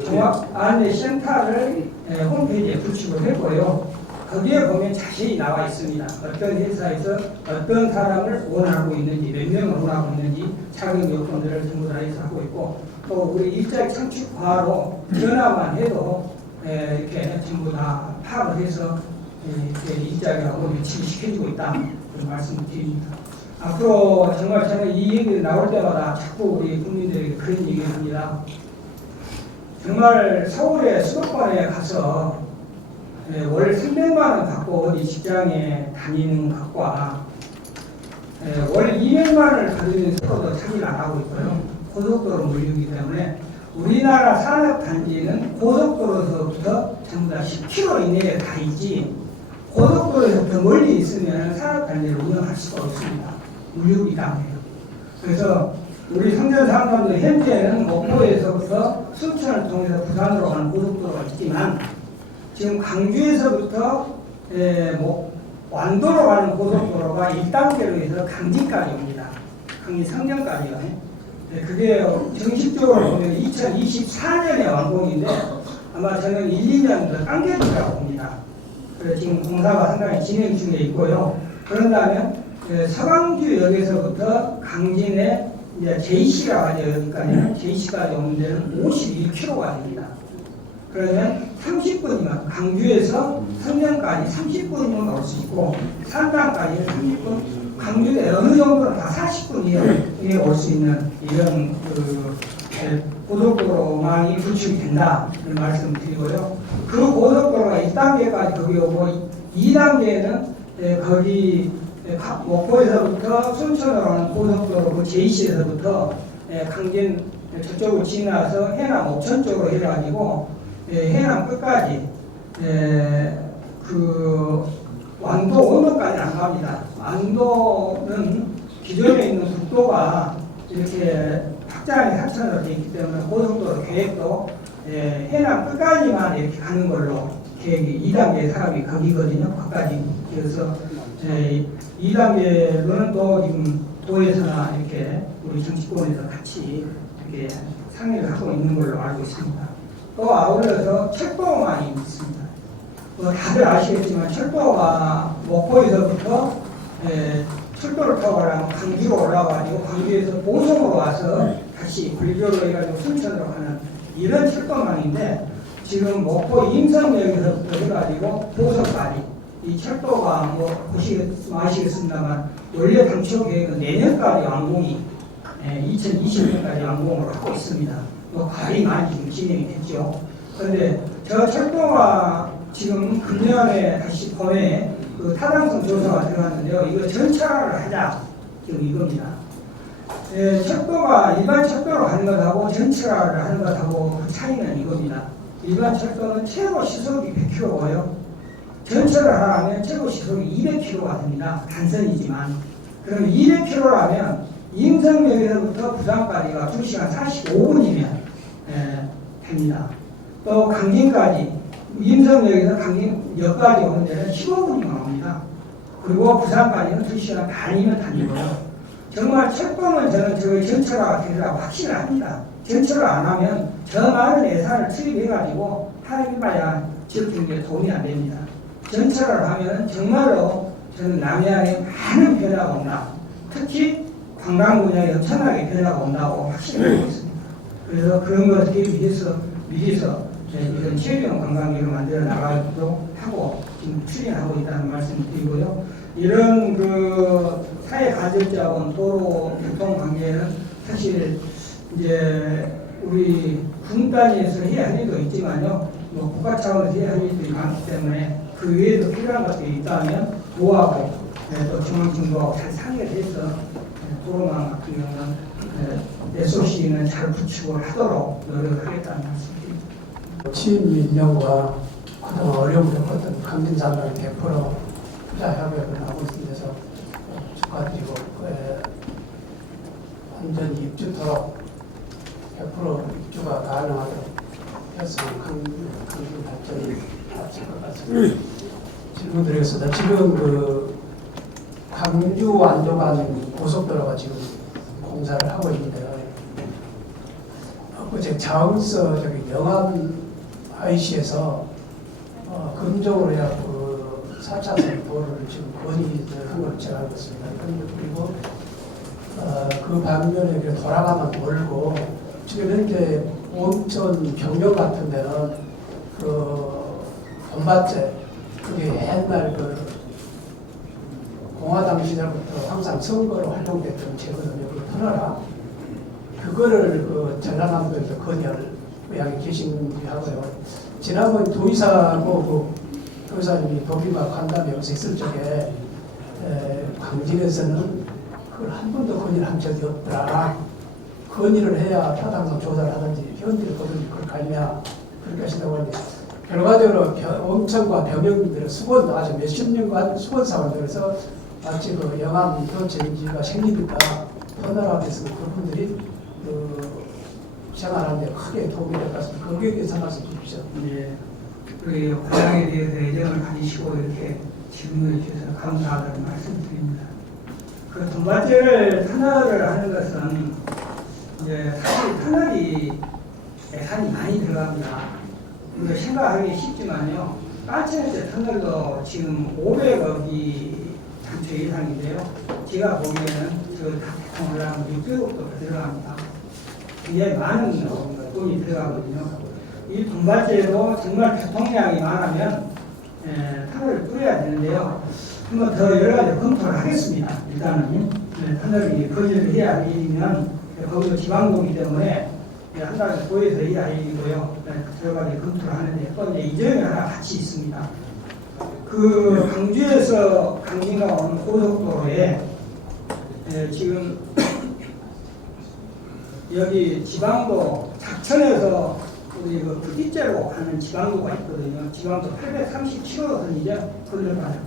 종합안내센터를 홈페이지에 구축을 했고요. 거기에 보면 자세히 나와 있습니다. 어떤 회사에서 어떤 사람을 원하고 있는지, 몇 명을 원하고 있는지 자격 요건들을 전부 다 해서 하고 있고, 또 우리 일자리 창출과로 전화만 해도 이렇게 전부 다 파악을 해서 이렇게 일자리하고 유치를 시켜주고 있다, 그런 말씀을 드립니다. 앞으로 정말 저는 이 얘기 나올 때마다 자꾸 우리 국민들에게 그런 얘기를 합니다. 정말 서울의 수도권에 가서 월 300만 원 받고 어디 직장에 다니는 것과 월 200만 원을 받으면서도 차지를 안 하고 있고요. 고속도로 물류이기 때문에 우리나라 산업단지는 고속도로서부터 전부 다 10km 이내에 가 있지, 고속도로에서 더 멀리 있으면 산업단지를 운영할 수가 없습니다. 물류이기 때문에. 그래서 우리 성전상담도 현재는 목포에서부터 순천을 통해서 부산으로 가는 고속도로가 있지만, 지금 광주에서부터 완도로 가는 고속도로가 1단계로 해서 강진까지 옵니다. 강진 성전까지요. 그게 정식적으로 보면 2024년에 완공인데 아마 저는 1, 2년 더 당겨진다고 봅니다. 그래서 지금 공사가 상당히 진행 중에 있고요. 그런다면 서강주역에서부터 강진에 이제 JC가 가죠. 여기까지는 JC까지 오는 데는 51km가 됩니다. 그러면 30분이면 강주에서 성전까지 30분이면 올 수 있고, 산당까지는 30분, 강주에 어느 정도는 다 40분이면 올 수 있는 이런 고속도로망이 구축이 된다, 이런 말씀 드리고요. 그 고속도로가 1단계까지 거기 오고, 2단계는 거기 목포에서부터 순천으로 가는 고속도로 그 JC에서부터 강진 저쪽으로 지나서 해남 옥천 쪽으로 해가지고 해남 끝까지 그 완도 원도까지 안 갑니다. 완도는 기존에 있는 국도가 이렇게 확장이 하천으로 되어 있기 때문에 고속도로 계획도 해남 끝까지만 이렇게 가는 걸로 계획이 2단계 사업이 거기거든요. 거기까지. 그래서 2단계는 또 지금 도에서나 이렇게 우리 정치권에서 같이 이렇게 상의를 하고 있는 걸로 알고 있습니다. 또 아울러서 철도망이 있습니다. 다들 아시겠지만 철도가 목포에서부터 철도를 타고 가려면 광주로 올라가가지고 광주에서 보성으로 와서 다시 불교로 해가지고 순천으로 가는 이런 철도망인데, 지금 목포 임성역에서부터 해가지고 보성까지 이 철도가 아시겠습니다만 원래 당초 계획은 내년까지 완공이 2020년까지 완공을 하고 있습니다. 거의 많이 지금 진행이 됐죠. 그런데 저 철도가 지금 금년에 다시 봄에 그 타당성 조사가 들어갔는데요. 이거 전철화를 하자, 지금 이겁니다. 철도가 일반 철도로 하는 것하고 전철화를 하는 것하고 그 차이는 이겁니다. 일반 철도는 최고 시속이 100km고요. 전철을 하려면 최고 시속이 200km가 됩니다. 단선이지만. 그럼 200km라면 임성역에서부터 부산까지가 2시간 45분이면 됩니다. 또 강진까지, 임성역에서 강진역까지 오는 데는 15분이면 옵니다. 그리고 부산까지는 2시간 반이면 다니고요. 정말 철도는 저는 저희 전철화가 되리라고 확신을 합니다. 전철을 안 하면 저 많은 예산을 투입해가지고 하기봐야 지역 경제에 도움이 안 됩니다. 전철을 하면 정말로 저는 남해안에 많은 변화가 온다. 특히 관광 분야에 엄청나게 변화가 온다고 확신을 하고 있습니다. 그래서 그런 것을 대비해서 미리서 이런 체류형 관광객을 만들어 나가기도 하고 지금 추진하고 있다는 말씀을 드리고요. 이런 그 사회 간접자원 도로 교통 관계는 사실 이제 우리 군 단위에서 해야 할 일도 있지만요, 뭐 국가 차원에서 해야 할 일도 많기 때문에 그 외에도 필요한 것들이 있다면 도하고 또 중앙정부하고 잘 상의를 해서 도로망 같은 경우는 SOC는 잘 구축을 하도록 노력하겠다는 말씀입니다. 취임 인력과 그동안 어려움을 겪었던 강진사업을 100% 투자 협약을 하고 있어서 축하드리고, 완전히 입주토록 100% 입주가 가능하도록 했으면 강진 발전이 앞설 것 같습니다. 질문 드리겠습니다. 지금 그 광주 완도 간 고속도로가 지금 공사를 하고 있는데요. 어제 자운서 저기 영암 IC에서 금정으로 해야 그 4차선 도로를 지금 건의한 걸 제가 알고 있습니다. 그리고 그 반면에 돌아가면 멀고 지금 현재 온천 경영 같은 데는 그 돈밭제 그게 옛날 그 공화당 시절부터 항상 선거로 활동됐던 제거든요. 그 터너라 그거를 그 전라남도에서 건의할 의향이 계신지 하고요. 지난번 도의사하고 그 도의사님이 도비막 간담회 여기서 있을 적에 광진에서는 그걸 한 번도 건의를 한 적이 없더라. 건의를 해야 타당성 조사를 하든지 현지를 거든지 그렇게 아니냐 그렇게 하신다고 하는데 결과적으로 온천과 병영민들은 수건 아주 몇십 년간 수건 사원들에서 마치 그 영암 도체인지가 생기니까 터널화돼서 그분들이 그 생활하는 데 크게 도움이 될 것 같습니다. 거기에 대해서 말씀 주십시오. 네. 우리 고향에 대해서 애정을 가지시고 이렇게 질문해 주셔서 감사하다는 말씀드립니다. 그 돈밭제를 터널을 하는 것은 이제 사실 터널이 예산이 많이 들어갑니다. 우리가 생각하기 쉽지만요. 까치네스 터널도 지금 500억이 단체 예산인데요. 제가 보기에는 저 다 올라가면 600억도 들어갑니다. 굉장히 많은 돈이 들어가거든요. 이 돈밭제로 정말 교통량이 많으면 터널을 뚫어야 되는데요. 한번 더 여러 가지 검토를 하겠습니다. 일단은 터널이 건의를 해야 할 일이면 거기도 지방도이기 때문에 한 달에 도에서 해야 할 일이고요. 여러 가지 검토를 하는데 또 이제 이점이 하나 같이 있습니다. 그 광주에서 강진가 오는 고속도로에 지금 여기 지방도 작천에서 우리 그 푸기째로 가는 지방도가 있거든요. 지방도 837호선이죠. 그걸 말해요.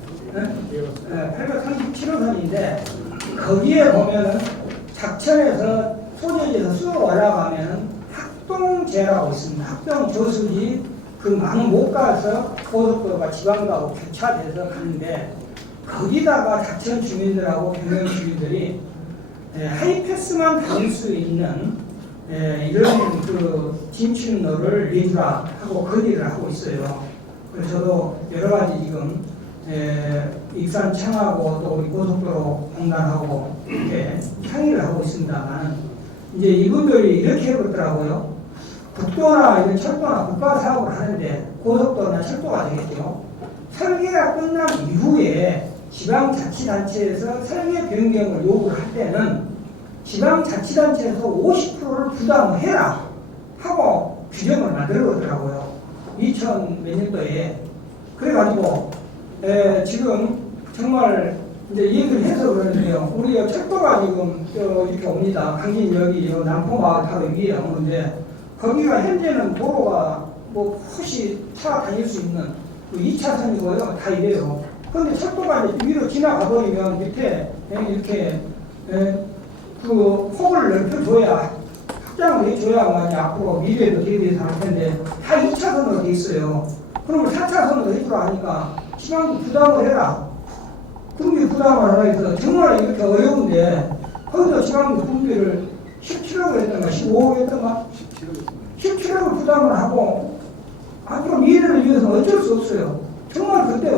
837호선인데 거기에 보면은 작천에서 소재지에서 쑥 올라가면은 학동제라고 있습니다. 학동 저수지 그 망 못 가서 고속도로가 지방도하고 교차돼서 가는데 거기다가 작천 주민들하고 경영 주민들이 하이패스만 다닐 수 있는 이런 그 진출로를 내주라 하고 건의를 하고 있어요. 그래서 저도 여러 가지 지금 익산청하고 또 우리 고속도로 공단하고 이렇게 상의를 하고 있습니다만 이제 이분들이 이렇게 해버렸더라고요. 국도나 이런 철도나 국가 사업을 하는데 고속도로나 철도가 되겠죠. 설계가 끝난 이후에 지방자치단체에서 설계 변경을 요구를 할 때는 지방자치단체에서 50%를 부담해라 하고 규정을 만들었더라고요. 2000 몇 년도에. 그래가지고 지금 정말 이제 얘기를 해서 그러는데요. 우리 철도가 지금 이렇게 옵니다. 강진역이 남포마을 바로 위에 오는데 거기가 현재는 도로가 뭐 혹시 차 다닐 수 있는 그 2차선이고요. 다 이래요. 그런데 철도가 이제 위로 지나가 버리면 밑에 이렇게 그 폭을 넓혀줘야 확장을 해줘야만 앞으로 미래도 대비해서 할 텐데 다 2차선으로 돼 있어요. 그러면 4차선으로 해주라 하니까 시간도 부담을 해라. 국비 부담을 하라 해서 정말 이렇게 어려운데 거기서 시간도 국비를 17억을 했던가 15억 했던가 17억을 부담을 하고 앞으로 미래를 위해서 어쩔 수 없어요. 정말 그때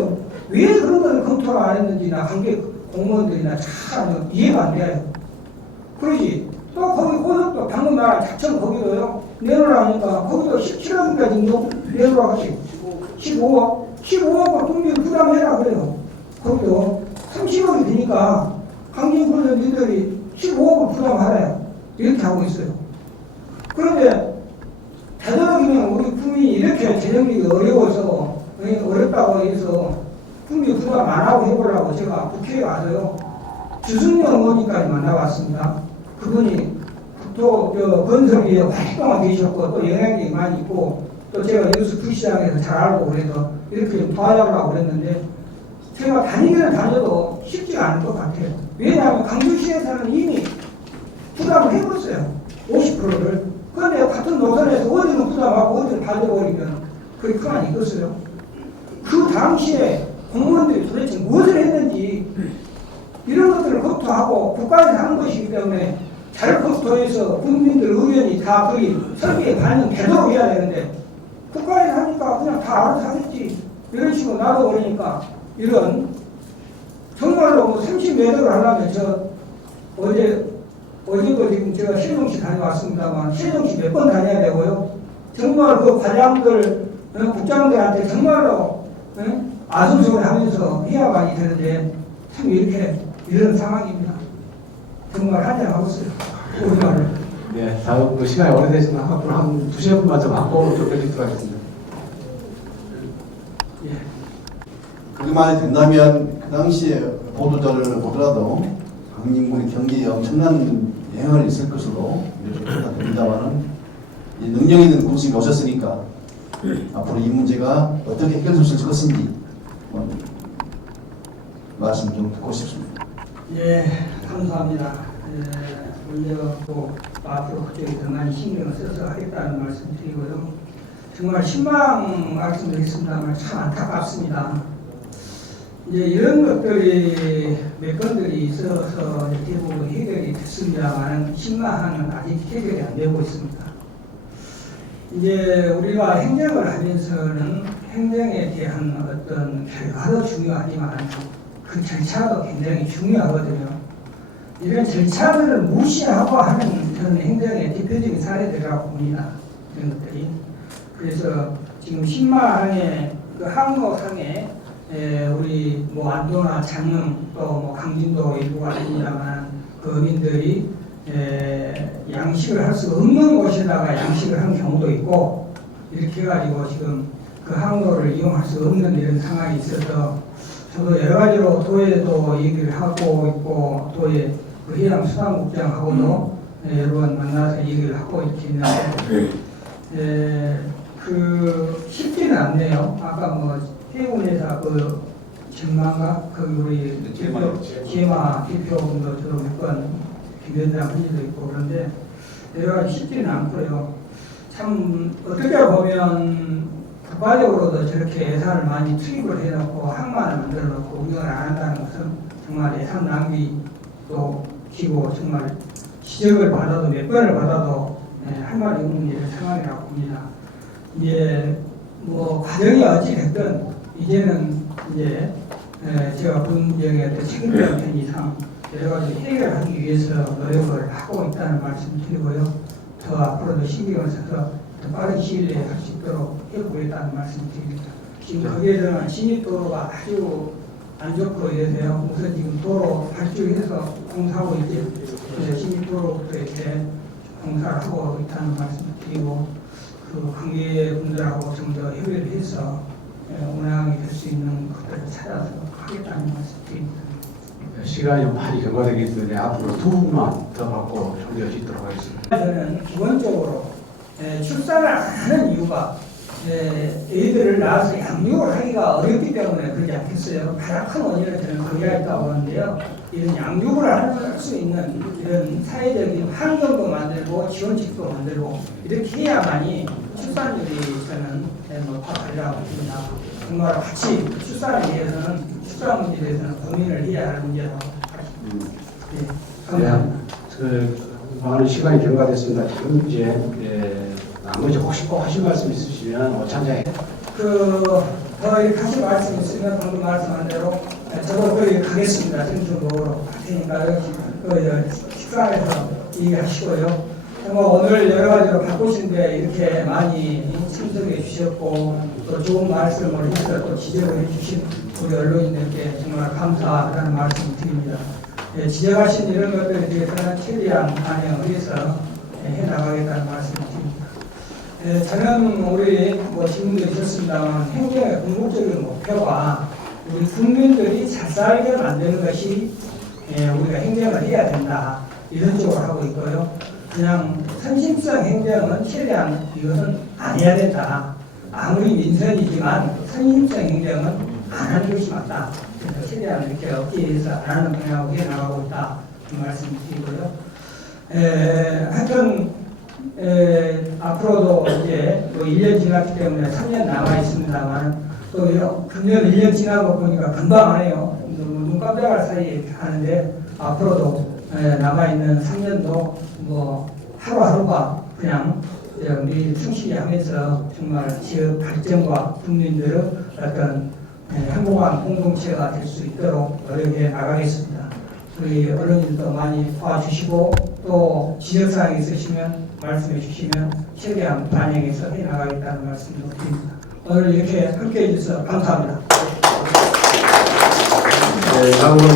왜 그런 걸 검토를 안 했는지나 관계 공무원들이나 참 이해가 안 돼요. 그러지. 또 거기 고속도 방금 말한 작천 거기도요. 내놓으라니까 거기도 17억인가 정도 내놓으라고 15억. 15억을 국민 부담해라 그래요. 거기도 30억이 되니까 강진군의 니들이 15억을 부담하래요. 이렇게 하고 있어요. 그런데 되도록이면 우리 국민이 이렇게 재정력이 어려워서 어렵다고 해서 국민 부담 안 하고 해보려고 제가 국회에 와서요. 주승용 의원님까지 만나봤습니다. 그분이 또 건설위에 활동화 되셨고 또 영향력이 많이 있고 또 제가 뉴스 부시장에서 잘 알고 그래서 이렇게 좀 도와달라고 그랬는데 제가 다니기는 다녀도 쉽지가 않을 것 같아요. 왜냐하면 강주시에서는 이미 부담을 해버렸어요. 50%를. 그런데 같은 노선에서 어디는 부담하고 어디는 받아버리면 그게 가만히 있겠어요. 그 당시에 공무원들이 도대체 무엇을 했는지 이런 것들을 검토하고 국가에서 하는 것이기 때문에 자력국토에서 국민들 의견이 다 거기 설계에 반영되도록 해야 되는데 국가에서 하니까 그냥 다 알아서 하겠지 이런 식으로 놔둬버리니까 이런 정말로 뭐 30m를 하려면 저 어제도 지금 제가 세종시 다녀왔습니다만 세종시 몇 번 다녀야 되고요. 정말 그 과장들 국장들한테 정말로 아수소를 하면서 해야만이 되는데 참 이렇게 이런 상황입니다. 정말 한장하고 있어요. 우리말을. 네, 다음 그 시간이 오래되지만 앞으로 한 두세 분만 좀 받고 좀 뵙도록 하겠습니다. 예. 그게 만약 된다면 그 당시에 보도자료를 보더라도 강림군의 경기에 엄청난 영향을 있을 것으로 이렇게 됩니다만은 능력 있는 군수님이 오셨으니까 앞으로 이 문제가 어떻게 해결될 수 있을 것인지 말씀 좀 듣고 싶습니다. 예, 감사합니다. 먼저 또 앞으로 그쪽에 더 많이 신경을 써서 하겠다는 말씀 드리고요. 정말 신망 말씀드리겠습니다만 참 안타깝습니다. 이제 이런 것들이 몇 건들이 있어서 대부분 해결이 됐습니다만 신망은 아직 해결이 안 되고 있습니다. 이제 우리가 행정을 하면서는 행정에 대한 어떤 결과도 중요하지만 그 절차도 굉장히 중요하거든요. 이런 절차들을 무시하고 하는 저는 행정의 대표적인 사례들이라고 봅니다. 이런 것들이. 그래서 지금 신마항에 그 항로상에 우리 뭐 안도나 장릉 또 뭐 강진도 일부가 아닙니다만 그 어민들이 양식을 할 수 없는 곳에다가 양식을 한 경우도 있고 이렇게 해가지고 지금 그 항로를 이용할 수 없는 이런 상황이 있어서 저도 여러 가지로 도에도 얘기를 하고 있고 도에 그 해양수산국장하고도 여러 번 만나서 얘기를 하고 이렇게 있는데 그 쉽지는 않네요. 아까 뭐 해운회사 그 전망가 그 우리 제마 대표분도 저도 몇 번 김현장 한 일도 있고 그런데 여러 가지 쉽지는 않고요. 참 어떻게 보면 국가적으로도 저렇게 예산을 많이 투입을 해놓고 항만을 만들어 놓고 운영을 안 한다는 것은 정말 예산 낭비도 기고 정말 지적을 받아도 몇 번을 받아도 할 말이 없는 이런 상황이라고 봅니다. 이제 뭐 과정이 어찌 됐든 이제는 이제 제가 군정에 책임자가 된 이상 여러 가지 해결하기 위해서 노력을 하고 있다는 말씀 드리고요. 더 앞으로도 신경을 써서 더 빠른 시일 내에 할 수 있도록 해보겠다는 말씀 드립니다. 지금 거기에 대한 진입도로가 아주 안 좋고 이래서요. 우선 지금 도로 발주해서 공사하고 있지 진입도로부터 이렇게 공사를 하고 있다는 말씀 드리고 그 관계분들하고 좀 더 협의를 해서 운항이 될 수 있는 것들을 찾아서 하겠다는 말씀 드립니다. 시간이 많이 경과되기 때문에 앞으로 두 분만 더 받고 정리할 수 있도록 하겠습니다. 저는 기본적으로 출산을 안 하는 이유가 애들을 낳아서 양육을 하기가 어렵기 때문에 그러지 않겠어요. 가장 큰 원인은 저는 거기가 있다고 보는데요. 이런 양육을 할 수 있는 이런 사회적인 환경도 만들고 지원책도 만들고 이렇게 해야만이 출산율이 저는 높아가리라고 봅니다. 정말 같이 출산에 대해서는 출산 문제에 대해서는 고민을 해야 하는 문제라고 생각합니다. 네, 감사합니다. 그 많은 시간이 경과됐습니다. 지금 이제 나머지 혹시 꼭 하실 말씀 있으시면 오찬장에 더 이렇게 하실 말씀 있으면 방금 말씀한 대로 저도 거기 가겠습니다. 점심 먹으러 갈 테니까 식사에서 얘기하시고요. 뭐 오늘 여러 가지로 바쁘신데 이렇게 많이 참석해 주셨고 또 좋은 말씀을 해서 또 지적을 해주신 우리 언론인들께 정말 감사하다는 말씀 드립니다. 지적하신 이런 것들에 대해서는 최대한 반영을 해서 해나가겠다는 말씀 드립니다. 저는 우리 뭐 질문도 있었습니다만 행정의 궁극적인 목표가 우리 국민들이 잘 살게 만드는 것이 우리가 행정을 해야 된다 이런 쪽으로 하고 있고요. 그냥 선심성 행정은 최대한 이것은 안 해야 된다. 아무리 민선이지만 선심성 행정은 안 하는 것이 맞다. 그래서 최대한 이렇게 업계에서 안 하는 방향으로 해나가고 있다. 이 말씀 드리고요. 하여튼 앞으로도 이제 뭐 1년 지났기 때문에 3년 남아 있습니다만 또 금년 1년 지난 거 보니까 금방 하네요. 눈 깜짝할 사이에 하는데 앞으로도 남아있는 3년도 뭐 하루하루가 그냥 우리 충실히 하면서 정말 지역 발전과 국민들의 어떤 행복한 공동체가 될 수 있도록 노력해 나가겠습니다. 우리 언론인도 많이 도와주시고 또 지적사항이 있으시면 말씀해 주시면 최대한 반영해서 해 나가겠다는 말씀을 드립니다. 오늘 이렇게 함께해 주셔서 감사합니다. 네, 다음으로